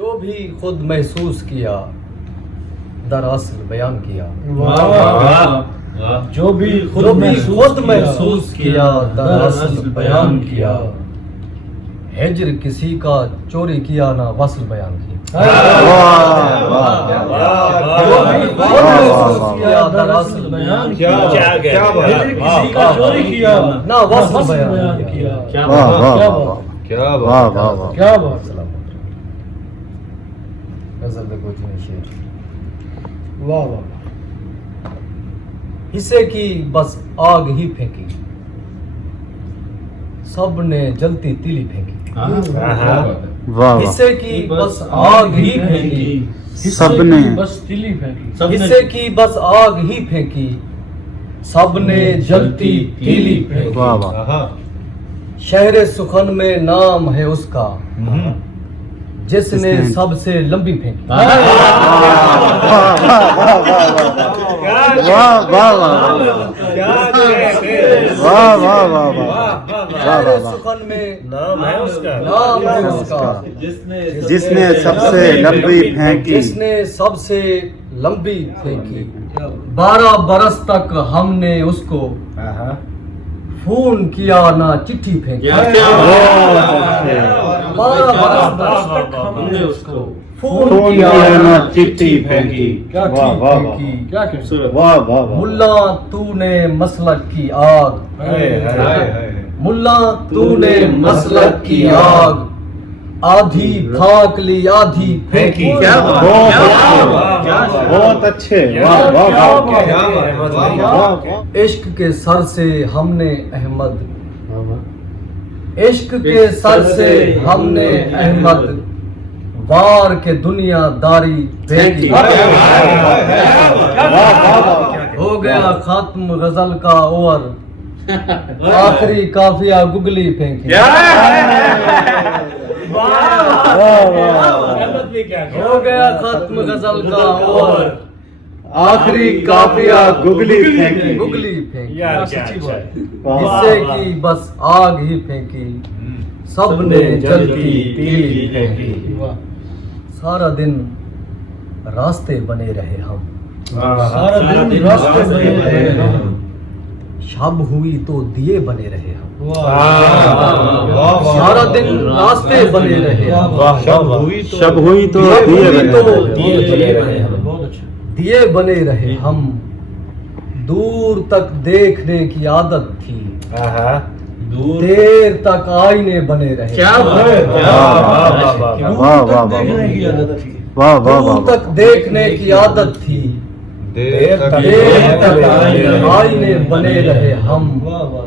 जो भी खुद महसूस किया दरअसल बयान किया। वाह वाह। जो भी खुद महसूस किया दरअसल बयान किया। हिज्र किसी का चोरी किया ना वसल बयान किया। जो भी खुद महसूस किया दरअसल बयान किया। हिज्र किसी का चोरी किया ना वसल बयान किया। क्या बात। गजल देखो जी शेर। वाह वाह। हिस्से की बस आग ही फेंकी, सब ने जलती तीली फेंकी। हिस्से की बस आग ही फेंकी, सबने बस तिली फेंकी। हिस्से की बस आग ही फेंकी, सब ने जलती तीली फेंकी। वाह वाह। शहर सुखन में नाम है उसका, जिसने सबसे लंबी फेंकी। वाह वाह वाह वाह वाह। शहर सुखन में नाम है उसका, नाम है उसका, जिसने सबसे लंबी फेंकी। जिसने सबसे लंबी फेंकी। 12 बरस तक हमने उसको फोन किया ना चिट्ठी फेंकी। 12 बरस तक हमने उसको फोन किया ना चिट्ठी फेंकी। क्या वाह वाह वाह। क्या खूबसूरत। वाह वाह वाह। मुल्ला तूने मसलक की आग, मुल्ला तूने मसलक की आग, आधी खाक ली आधी फेंकी। बहुत अच्छे। वाह वाह वाह। इश्क के सर से हमने अहमद, इश्क के सर से हमने अहमद, वार के दुनियादारी फेंकी। हो गया खत्म गजल का ओवर, आखिरी काफिया गुगली फेंकी। हो गया खत्म गजल का ओवर, आखिरी काफिया गुगली फेंकी। गुगली फेंकी। यार, सच्ची क्या बात। हिस्से की बस आग ही फेंकी, सबने जलती तीली फेंकी। वाह। सारा दिन रास्ते बने रहे हम, सारा दिन रास्ते बने रहे हम। शब हुई तो दिए बने रहे हम। वाह। सारा दिन रास्ते बने रहे हम, शब हुई तो शब दिए हुई तो बने। दिए बने रहे हम। बहुत अच्छा। दिए बने रहे हम। दूर तक देखने की आदत थी, देर तक आईने बने रहे। क्या बात है। वाह वाह वाह। देखने की आदत थी। वाह वाह दूर वाह। तक देखने की आदत थी, देर तक आईने बने रहे हम। वाह वाह।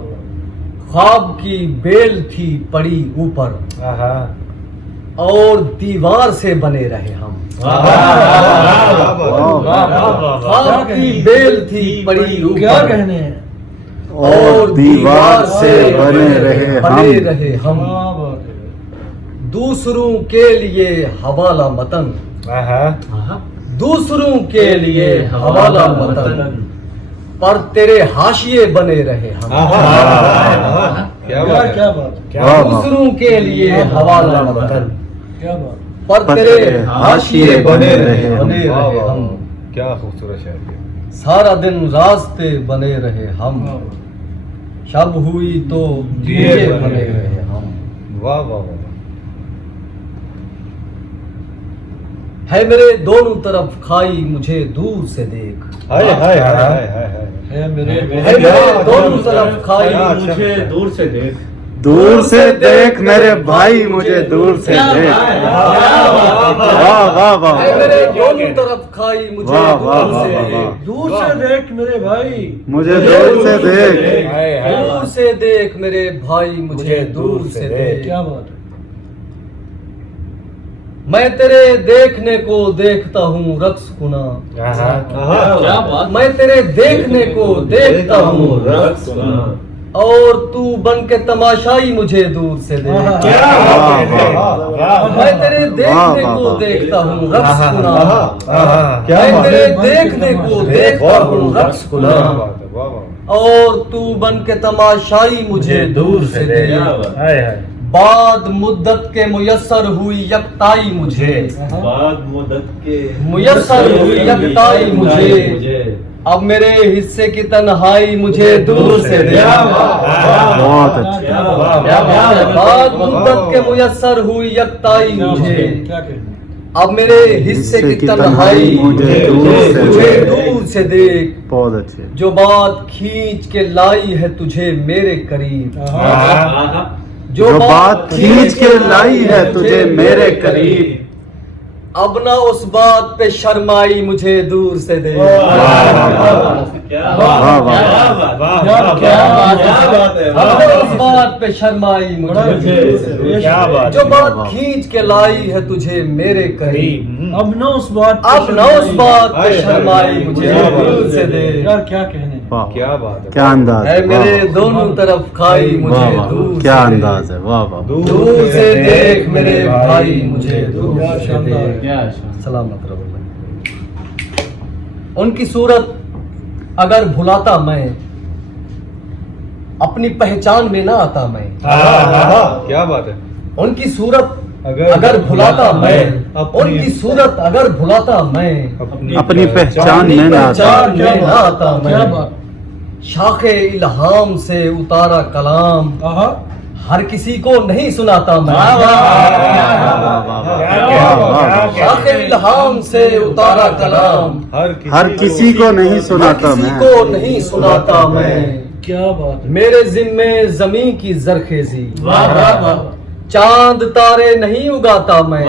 ख्वाब की बेल थी पड़ी ऊपर, और दीवार से बने रहे हम। ख्वाब की बेल थी पड़ी क्या ऊपर, कहने हैं। और दीवार से बने रहे हम। वाह बात है। दूसरों के लिए हवाला मतन, दूसरों के लिए हवाला मतन, पर तेरे हाशिए बने रहे हम। क्या बात। वाह वाह। दूसरों के लिए हवाला मतन, क्या बात। पर तेरे हाशिए बने रहे हम। क्या खूबसूरत शायरी। सारा दिन रास्ते बने रहे हम, शब हुई तो दिए बने रहे हम। वाह वाह वाह। है मेरे दोनों तरफ खाई मुझे दूर से देख, हाय हाय हाय हाय हाय। है मेरे है मेरे दोनों तरफ खाई मुझे दूर से देख। दूर से देख मेरे भाई मुझे दूर से देख। वाह वाह वाह। है मेरे दोनों तरफ खाई मुझे वाह, वाह, दूर से वाह, वाह। देख। दूर से देख मेरे भाई। मुझे दूर से देख। दूर से देख मेरे भाई मुझे दूर से देख। क्या बात है। मैं तेरे देखने को देखता हूँ रक्स कुना, क्या बात। मैं तेरे देखने को देखता हूँ रक्स कुना, और तू बन के तमाशाई मुझे दूर से देख। मैं तेरे देखने को देखता हूँ रक्स कुना, मैं तेरे देखने को देखता हूँ रक्स कुना, और तू बन के तमाशाई मुझे दूर से देख। बाद मुद्दत के मुयस्सर हुई यकताई मुझे, बाद मुद्दत के मुयस्सर हुई यकताई मुझे, अब मेरे हिस्से की तन्हाई मुझे दूर से दे। बहुत अच्छा। बाद मुद्दत के मुयस्सर हुई यकताई मुझे, अब मेरे हिस्से की तन्हाई मुझे दूर से देख। बहुत अच्छे। जो बात खींच के लाई है तुझे मेरे करीब, जो बात खींच के लाई है तुझे मेरे करीब, अब ना उस बात पे शर्माई मुझे दूर से दे। क्या वाह, वाह। अब ना उस बात पे शर्माई मुझे, क्या बात जो बात खींच के लाई है तुझे मेरे करीब, अब ना उस बात अब ना उस बात पे शर्माई मुझे दूर से दे। यार क्या कहने। वाह, क्या बात है। क्या अंदाज है है। मेरे वाह, दोनों तरफ खाई वाह, मुझे वाह, दूर क्या से दे। अंदाज है। वाह वाह। दूर से देख मेरे भाई मुझे दूर से देख। सलामत रहो भाई। उनकी सूरत अगर भुलाता मैं, अपनी पहचान में ना आता मैं। क्या बात है। उनकी सूरत अगर भुलाता मैं, उनकी सूरत अगर भुलाता मैं, अपनी पहचान में ना आता। पहचान में ना आता क्या मैं। बात। शाखे इल्हाम से उतारा कलाम, हर किसी को नहीं सुनाता मैं। शाखे इल्हाम से उतारा कलाम, हर किसी को नहीं सुनाता किसी मैं। को नहीं सुनाता मैं। क्या बात है। मेरे जिम्मे जमीन की जरखेजी, वाह वाह वाह। चांद तारे नहीं उगाता मैं।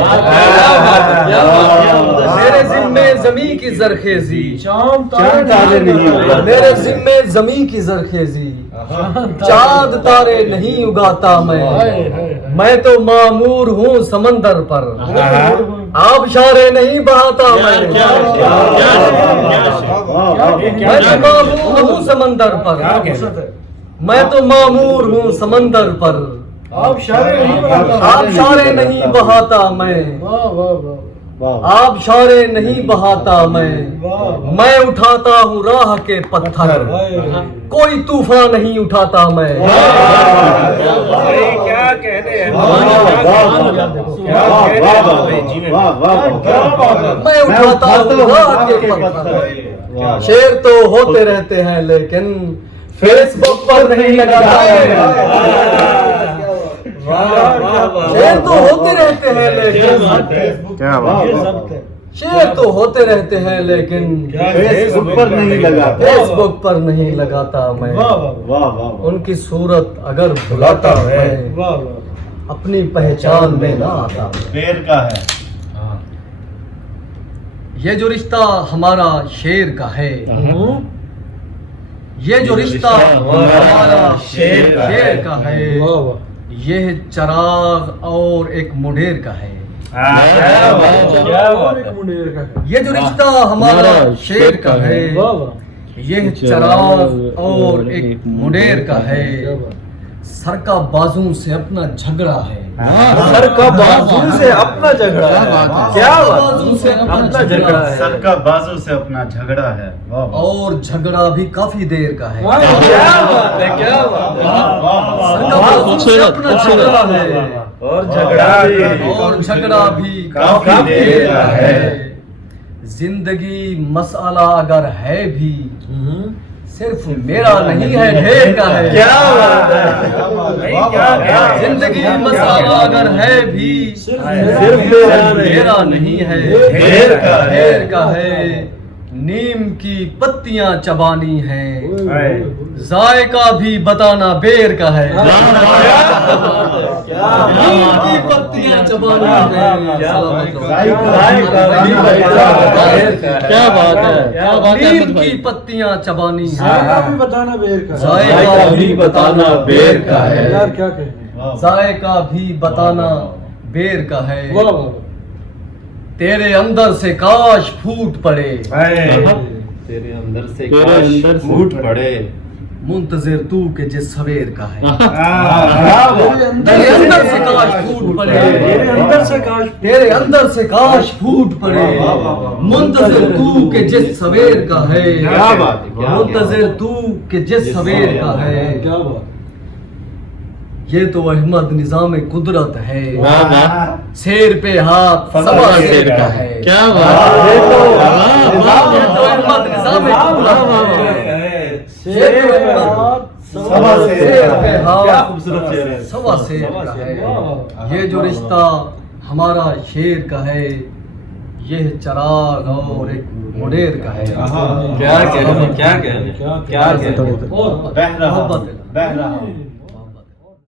मेरे जिम्मे जमीन की जरखेजी, चांद तारे नहीं उगाता। मेरे जिम्मे जमीन की जरखेजी, चांद तारे नहीं उगाता मैं तो मामूर हूँ समंदर पर, आबशारे नहीं बहाता मैं। मैं तो मामूर हूँ समंदर पर, मैं तो मामूर हूँ समंदर पर, आप शारे नहीं बनाता। आबशारे नहीं बहाता मैं। वाह वाह वाह। आबशारे नहीं बहाता मैं उठाता हूँ राह के पत्थर, कोई तूफान नहीं उठाता मैं। क्या कहने हैं। मैं उठाता हूँ राह के पत्थर। शेर तो होते रहते हैं लेकिन फेसबुक पर नहीं लगाता है। शेर तो होते रहते हैं लेकिन, क्या बात है। शेर तो होते रहते हैं लेकिन फेसबुक पर नहीं लगाता। फेसबुक पर नहीं लगाता मैं। वाह वाह। उनकी सूरत अगर भुलाता मैं, अपनी पहचान में ना आता मैं। शेर का है। ये जो रिश्ता हमारा शेर का है, ये जो रिश्ता हमारा शेर का है, यह चराग और एक मुंडेर का है। ये जो रिश्ता हमारा शेर का है, यह चराग और एक मुंडेर का है। सर का बाजू से अपना झगड़ा है। सर का बाजू से अपना झगड़ा है। क्या बाजू से अपना झगड़ा है। सर का बाजू से अपना झगड़ा है। वाह वाह। और झगड़ा भी काफी देर का है। क्या बात है। क्या बात है। सर का बाजू से अपना झगड़ा है, और झगड़ा भी काफी देर का है। जिंदगी मसाला अगर है भी, सिर्फ मेरा नहीं है ढेर का है। क्या बात है। जिंदगी मसाला अगर है भी, सिर्फ मेरा नहीं है ढेर का है। नीम की पत्तियां चबानी है, जायका भी बताना बेर का है। नीम की पत्तियां चबानी है, क्या बात है। नीम की पत्तियां चबानी है, जायका भी बताना बेर का है। जायका भी बताना बेर का है। यार क्या कहने। जायका भी बताना बेर का है। वाह वाह। तेरे अंदर से काश फूट पड़े, तेरे अंदर से फूट पड़े, मुंतजिर तू के जिस सवेर का है। तेरे अंदर से काश फूट पड़े, तेरे अंदर से काश। तेरे अंदर से काश फूट पड़े, मुंतजिर तू के जिस सवेर का है। क्या बात है। मुंतजिर तू के जिस सवेर का है। क्या बात। ये तो अहमद निजाम कुदरत है, वाह वाह शेर पे हाथ सवा शेर का है। क्या बात ये तो वाह, ये तो अहमद निजाम कुदरत है, शेर पे हाथ सवा शेर शेर का पे है। हाथ क्या खूबसूरत शेर है। सवा शेर का है। ये जो रिश्ता हमारा शेर का है, ये चराग और एक मुनेर का है। क्या कहने क्या कहने क्या कहने बह रहा हूँ, मोहब्बत है। बह रहा हूँ।